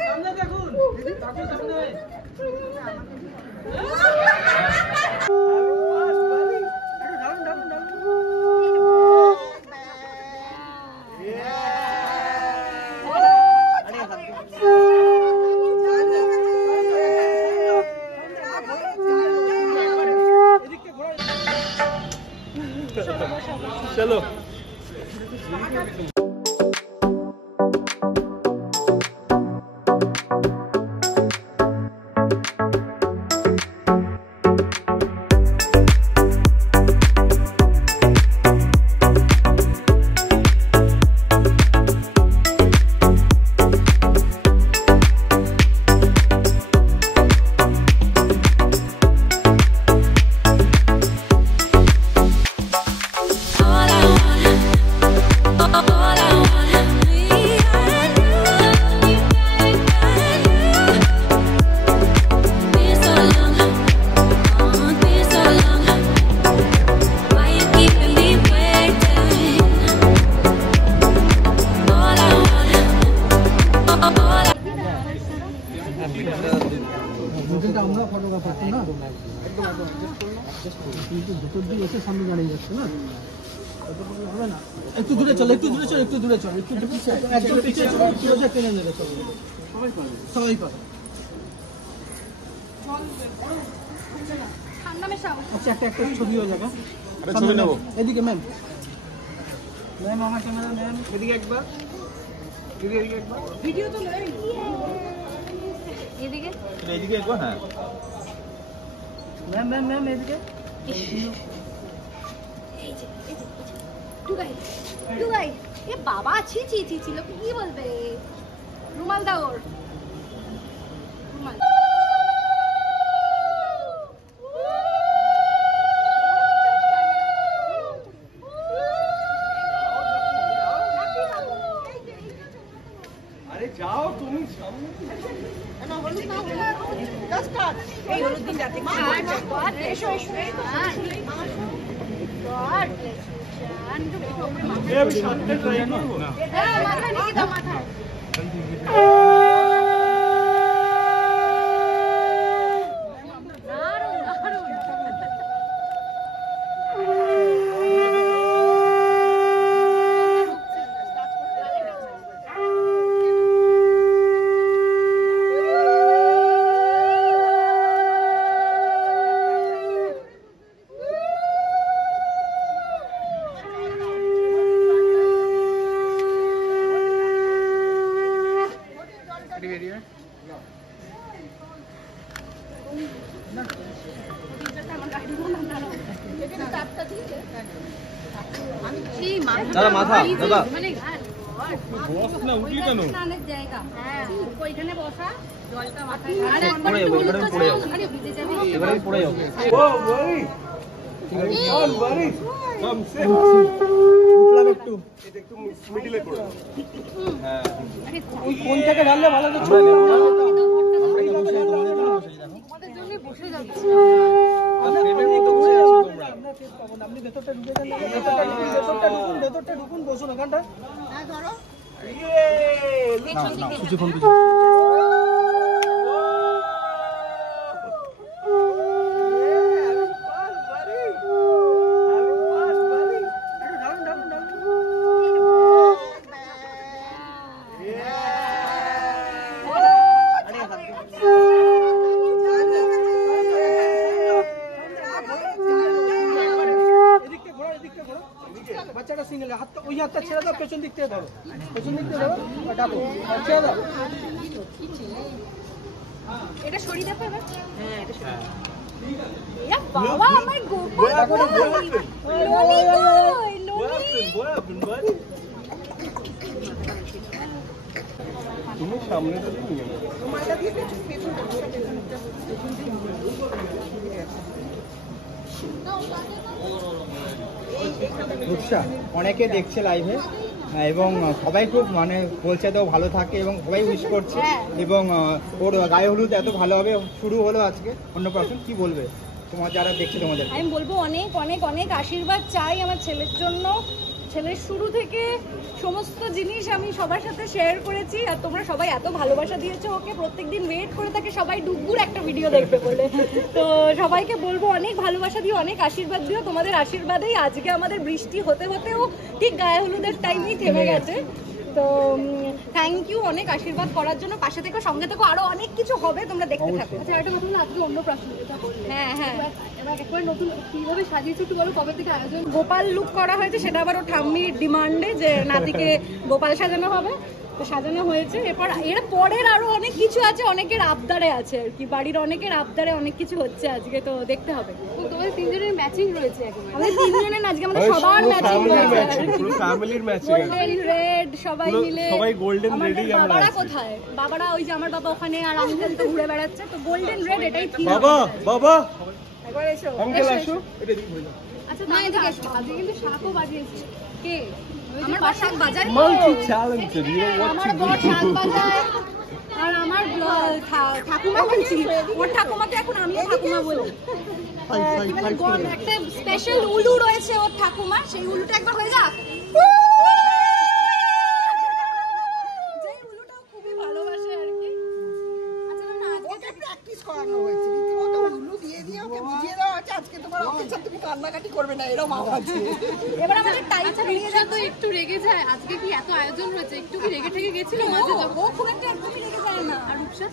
সামনে দেখুন, সামনে चलो আমরা ফটোগ্রাফার তো না কিন্তু দুটোর দিকে এসে সামনে দাঁড়িয়ে যাচ্ছে না হবে না একটু দূরে চল একটু দূরে চল একটু দূরে চল একটু পিছিয়ে একটু পিছিয়ে চল প্রজেক্ট টেনে নেবে সবাই পাবে আচ্ছা একটা ছবি হয়ে যাবে ছবি নেব এদিকে ম্যাম ম্যাম আমার ক্যামেরা ম্যাম এদিকে একবার এদিকে একবার ভিডিও তো নেই এদিকে এদিকে একবার হ্যাঁ ম্যাম ম্যাম ম্যাম এদিকে এই যে দুবাই এ বাবা ছি ছি ছি ছিল কি বলবে রুমাল দাও ওর রুমাল আরে যাও তুমি সামনে না হলুদ না জাস্ট কাট এই হলুদ দিন যাতে এসো এসো গড আমি সামনে ট্রাই করব না হ্যাঁ মাথা নিয়ে দাও মাথা দাদা মাথা দাদা মানে বস না উঠলি কেন স্নানের জায়গা হ্যাঁ ওইখানে বসা জলটা মাথায় পড়ে যাবে আরে ভিজে যাবে এবারে পড়ে যাবে ও ভাই কোন ভাই কাম সে উঠলাম একটু এটা একটু মিডলে করে হ্যাঁ ওই কোন থেকে ঢাললে ভালো হতো আমাদের জন্য বসে যাচ্ছে আপনি ভেতরটা ঢুকে যান ভেতরটা ঢুকুন বসুন ওখানটা হ্যাঁ ধরো কিছুক্ষণ বাচ্চাটা সিঙ্গেল হাতটা ওই হাতটা ছেড়ে দাও পেছন দিক থেকে ধরো পেছন দিক থেকে ধরো ডাকো ছেড়ে দাও এটা সরিয়ে দেখো এবার হ্যাঁ এটা সরিয়ে এ বাবা আমার গোপাল তুমি সামনে তো নিয়ে রুমালটা দিয়ে পেছন রূপসা অনেকে দেখছে লাইভে এবং সবাই খুব মানে বলছে তো ভালো থাকে এবং সবাই উইশ করছে এবং ওর গায়ে হলুদ এত ভালোভাবে শুরু হলো আজকে অন্নপ্রাশন কি বলবে তোমার যারা দেখছে তোমাদের? আমি বলবো অনেক অনেক অনেক আশীর্বাদ চাই আমার ছেলের জন্য, ছেলের শুরু থেকে সমস্ত জিনিস আমি সবার সাথে শেয়ার করেছি, আর তোমরা সবাই এত ভালোবাসা দিয়েছো ওকে। প্রত্যেকদিন ওয়েট করে থাকে সবাই ডুবুর একটা ভিডিও দেখবে বলে। তো সবাইকে বলবো অনেক ভালোবাসা দিও, অনেক আশীর্বাদ দিও। তোমাদের আশীর্বাদেই আজকে আমাদের বৃষ্টি হতে হতেও ঠিক গায়ে হলুদের টাইমেই থেমে গেছে। তো থ্যাংক ইউ অনেক আশীর্বাদ করার জন্য, পাশে থেকে সঙ্গে থেকে আরো অনেক কিছু হবে, তোমরা দেখতে থাকো। আচ্ছা একটা কথা হলো, আজকে অন্য প্রশ্ন যেটা বললে, হ্যাঁ হ্যাঁ, এবার একবার নতুন কিভাবে সাজিয়েছো একটু বলো, কবে থেকে আয়োজন? গোপাল লুক করা হয়েছে, সেটা আবার ও ঠাম্মির ডিমান্ডে যে নাতিকে গোপাল সাজানো হবে, তো সাজানো হয়েছে। এর পরের আরো অনেক কিছু আছে, অনেকের আবদারে আছে আর কি, বাড়ির অনেকের আবদারে অনেক কিছু হচ্ছে আজকে, তো দেখতে হবে। তোমাদের তিনজনের ম্যাচিং রয়েছে একেবারে। আমাদের তিনজনের আজকে আমাদের সবার ম্যাচিং রয়েছে, পুরো ফ্যামিলির ম্যাচিং গোল্ডেন রেড সবাই মিলে। সবাই golden আমাদের red-ই আমরা বাবারা আছি। কোথায়? বাবারা ওই যে আমার বাবা ওখানে, আর আঙ্কেল তো ঘুরে বেড়াচ্ছে, তো গোল্ডেন রেড এটাই থিম। বাবা বাবা একবার এসো আঙ্কেল আসো। আচ্ছা তাই এদিকে এসো, আজকে কিন্তু শাকও বাজিয়েছে। কে? আমার বর শাক বাজায় তো। Multi talented you know what আমার টু বর শাক বাজায়, আর আমার ঠাকুমা বলছি, ওর ঠাকুমা তো এখন আমিও ঠাকুমা বলি। কি বলে, একটা স্পেশাল উলু রয়েছে ওর ঠাকুমার, সেই উলুটা একবার হয়ে যাক। যে উলুটাও খুবই ভালোবাসে আর কি। আচ্ছা না, আজকে ওকে প্র্যাকটিস করানো হয়েছে, রীতিমতো উল্লু দিয়ে দিয়ে ওকে বুঝিয়ে দেওয়া হচ্ছে আজকে তোমার অফিসে তুমি কান্নাকাটি করবে না, এরকম আওয়াজ। এবার আমাদের টাইম বেরিয়ে রূপসা যাচ্ছে। তো একটু রেগে যায়, আজকে কি এত আয়োজন হয়েছে, একটু কি রেগে ঠেগে গেছিল মাঝে? ও খুব একটা একদমই রেগে যায় না। আর রূপসা?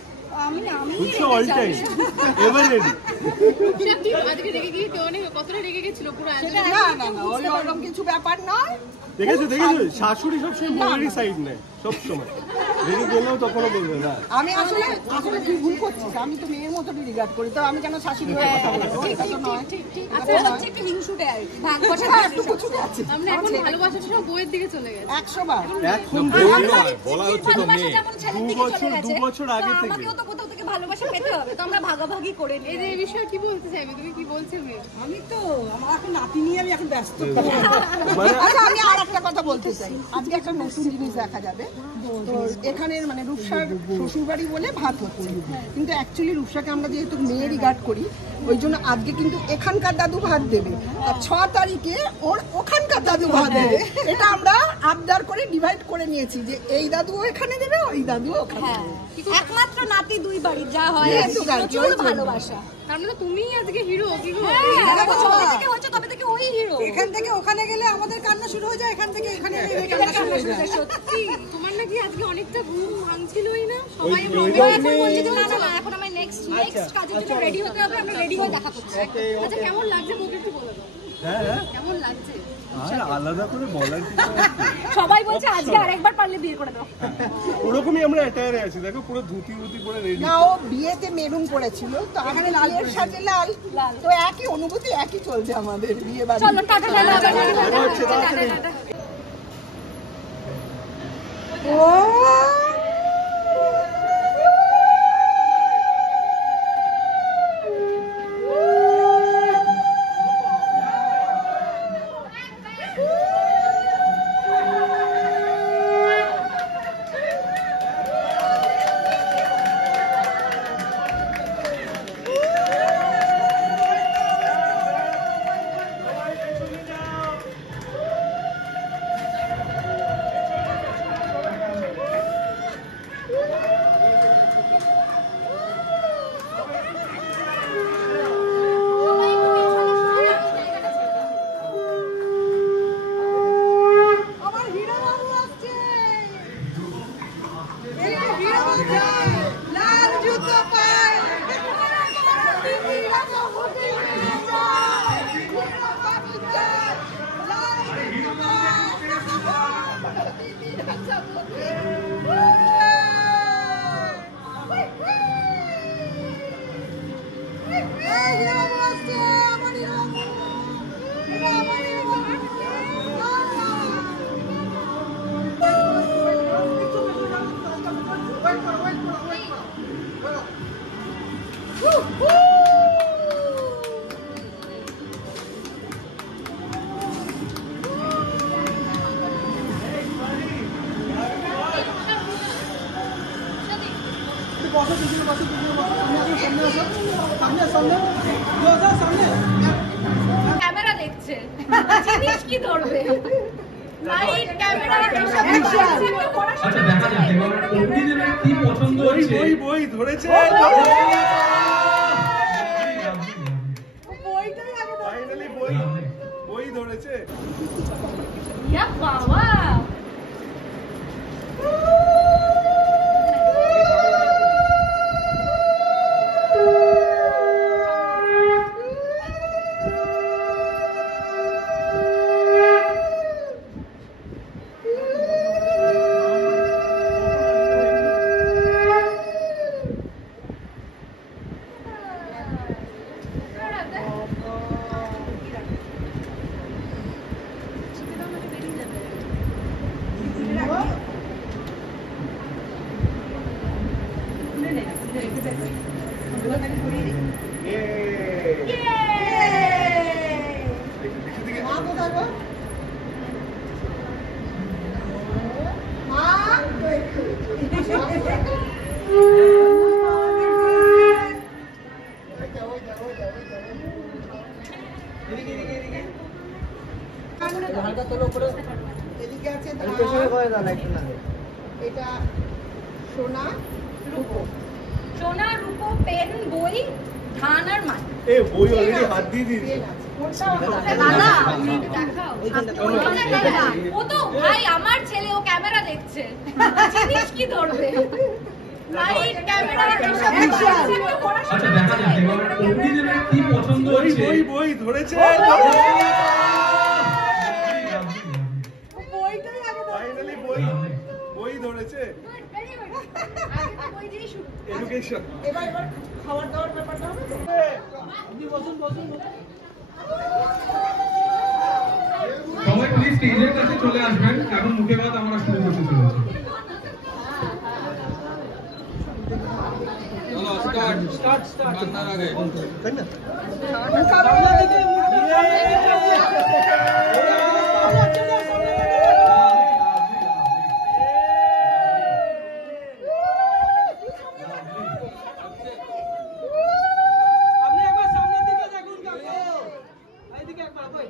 আমি it's all time ever ready Rupsa কি আজকে রেগে গিয়ে কতটা রেগে গেছিল পুরো আয়োজন? না না না, ওরকম কিছু ব্যাপার নয়। দেখেছো শাশুড়ি সবসময় মেয়েরই সাইড নেয় সবসময়, রেগে গেলেও তখনও বলবে না। আমি আসলে তুই ভুল করছিস, আমি তো মেয়ের মতো রিগার্ড করি, তো আমি কেন শাশুড়ি হয়ে কথা বলবো? এটা তো নয়। আচ্ছা হচ্ছে একটু হিংসুটে আর কি, ভাগ বসে হ্যাঁ, একটু কিছু আছে আমরা এখন ভালোবাসাটা সব বইয়ের দিকে চলে গেছে। 100 বার। এখন বলা হচ্ছে তো মেয়ে 2 বছর আগে থেকে আমাকেও তো কোথাও থেকে ভালোবাসা পেতে হবে, তো আমরা ভাগাভাগি করে নিই। এই যে এই বিষয়ে কি বলতে চাইবে তুমি, কি বলছে মেয়ে? আমি তো আমার এখন নাতি নিয়ে আমি এখন ব্যস্ত। মানে আচ্ছা আমি আর একটা কথা বলতে চাই, আজকে একটা নতুন জিনিস দেখা যাবে। তো এখানের মানে রূপসার শ্বশুরবাড়ি বলে ভাত হচ্ছে, কিন্তু অ্যাকচুয়ালি রূপসাকে আমরা যেহেতু মেয়ে রিগার্ড করি, ওই জন্য আজকে কিন্তু এখানকার দাদু ভাত দেবে, আর 6 তারিখে ওর ওখানকার দাদু ভাত দেবে। এটা আমরা আবদার করে ডিভাইড করে নিয়েছি যে এই দাদুও এখানে দেবে, ওই দাদুও ওখানে হ্যাঁ, দেবে। একমাত্র নাতি দুই বাড়ি যা হয় Yes, একটু yes, প্রচুর yes. ভালোবাসা। তার মানে তুমিই আজকে হিরো, কি গো? যবে থেকে হচ্ছে তবে থেকে ওই হিরো। এখান থেকে ওখানে গেলে আমাদের কান্না শুরু হয়ে যায়, এখান থেকে এখানে এলে কান্না শুরু হয়ে যায়। সত্যি তোমার নাকি আজকে অনেকটা ঘুম ভাঙছিলই না? সবাই এখন বলছি যে না না না, এখন আমার নেক্সট কাজের জন্য রেডি হতে হবে, আমরা রেডি হয়ে দেখা করছি। আচ্ছা কেমন লাগছে বলতে একটু বলে দাও, হ্যাঁ কেমন লাগছে? আর আলাদা করে বলার কিছু আছে? সবাই বলছে আজকে আরেকবার পারলে বিয়ে করে দাও। ওরকমই আমরা অ্যাটায়ারে আছি, দেখো পুরো ধুতি পরে রেডি। না, ও বিয়েতে মেরুন পরেছিল, তো এখানে লালের সাথে লাল, তো একই অনুভূতি, একই চলছে আমাদের বিয়ে বাড়ি। চলো টাটা টাটা হচ্ছে, তাড়াতাড়ি। টাটা। আমার হিরো বাবু আসছে, এই যে হিরো বাবু, লাল জুতো পায়, হিরো বাবু যায়, হিরো বাবু যায়, লাল জুতো হিরো বাবু আসছে, আমার হিরো বাবু, এটা আমার হিরো বাবু। ক্যামেরা দেখছে, জিনিস কি ধরবে? ক্যামেরা এসব করা আচ্ছা দেখা যাক এবার অগ্নিদেবের কি পছন্দ হচ্ছে। বই ধরেছে, ফাইনালি বই ধরেছে। ইয়া বাবা এদিকে আছে এটা সোনা সোনা রূপো পেন বই ধান আর মাছ বই অলরেডি হাত দিয়ে দিয়েছে। দাদা দেখাও ও তো ভাই আমার ছেলে, ও ক্যামেরা দেখছে, জিনিস কি ধরবে লাইট ক্যামেরা এসব করা। আচ্ছা দেখা যাক এবার অগ্নিদেবের কি পছন্দ হচ্ছে। বই ধরেছে, ফাইনালি বই ধরেছে। এডুকেশন। এবার খাওয়ার দাওয়ার ব্যাপারটা হবে তো? সবাই প্লিজ স্টেজের কাছে চলে আসবেন, এখন মুখে ভাত আমরা শুরু করতে চলেছি। আপনি একবার সামনের দিকে দেখুন কাকু, এইদিকে একবার কই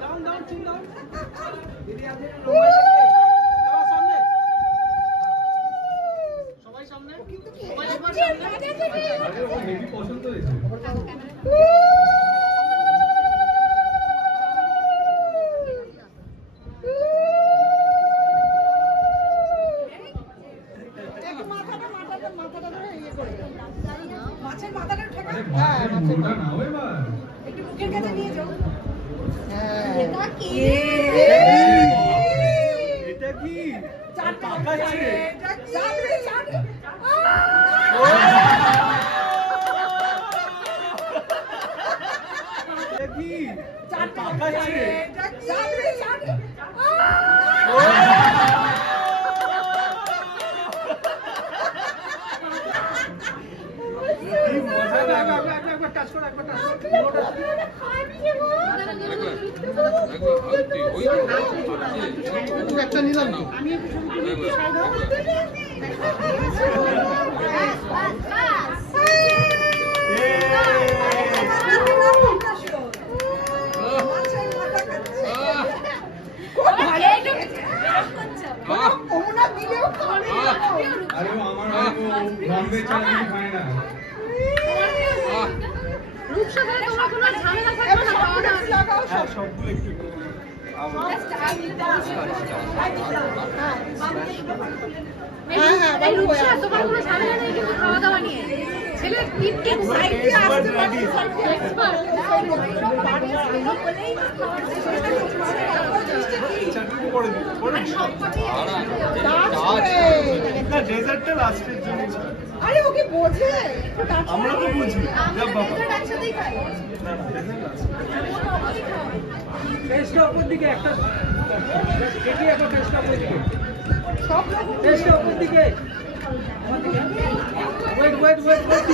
ডাউন ডাউন চিন ডাউন দিদি আপনি এবার সামনে সবাই সামনে সবাই একবার সামনে। আরে ও হেভি পছন্দ হয়েছে। মাথাটা ধরে ইয়ে করে মাছের মাথাটা ঠেকা। আরে মাছের মুড়োটা নাও এবার। একটু মুখের কাছে নিয়ে যাও। এটা কি এটা কি? তাকাচ্ছে। এটা কি? তাকাচ্ছে। কি মজা লাগে। একবার টাচ করো, একবার টাচ করো। একটা নিলাম তো। আরে ও আমার বম্বে ছাড়া কিছু খায় না। রূপসাগরে তোমার কোনো ঝামেলা থাকবে না, খাওয়া দাওয়া হ্যাঁ, সবগুলো একটু একটু। এই রূপসা তোমার কোনো ঝামেলা নেই কিন্তু খাওয়া দাওয়া নিয়ে। ছেলে টিপকে সাইডে আসতে পারে, এক্সপার্ট চাটনি করে দিই, করে দিই। না, ডেজার্টটা লাস্টের জন্য ছিল। আরে ওকে বোঝে আমরা তো বুঝি। যা বাবা। একসাথেই খাই। না, না, dessert last। ফেসটা উপর দিকে একটা দেখি, একবার ফেসটা উপর দিকে, ফেসটা উপর দিকে। Wait wait wait wait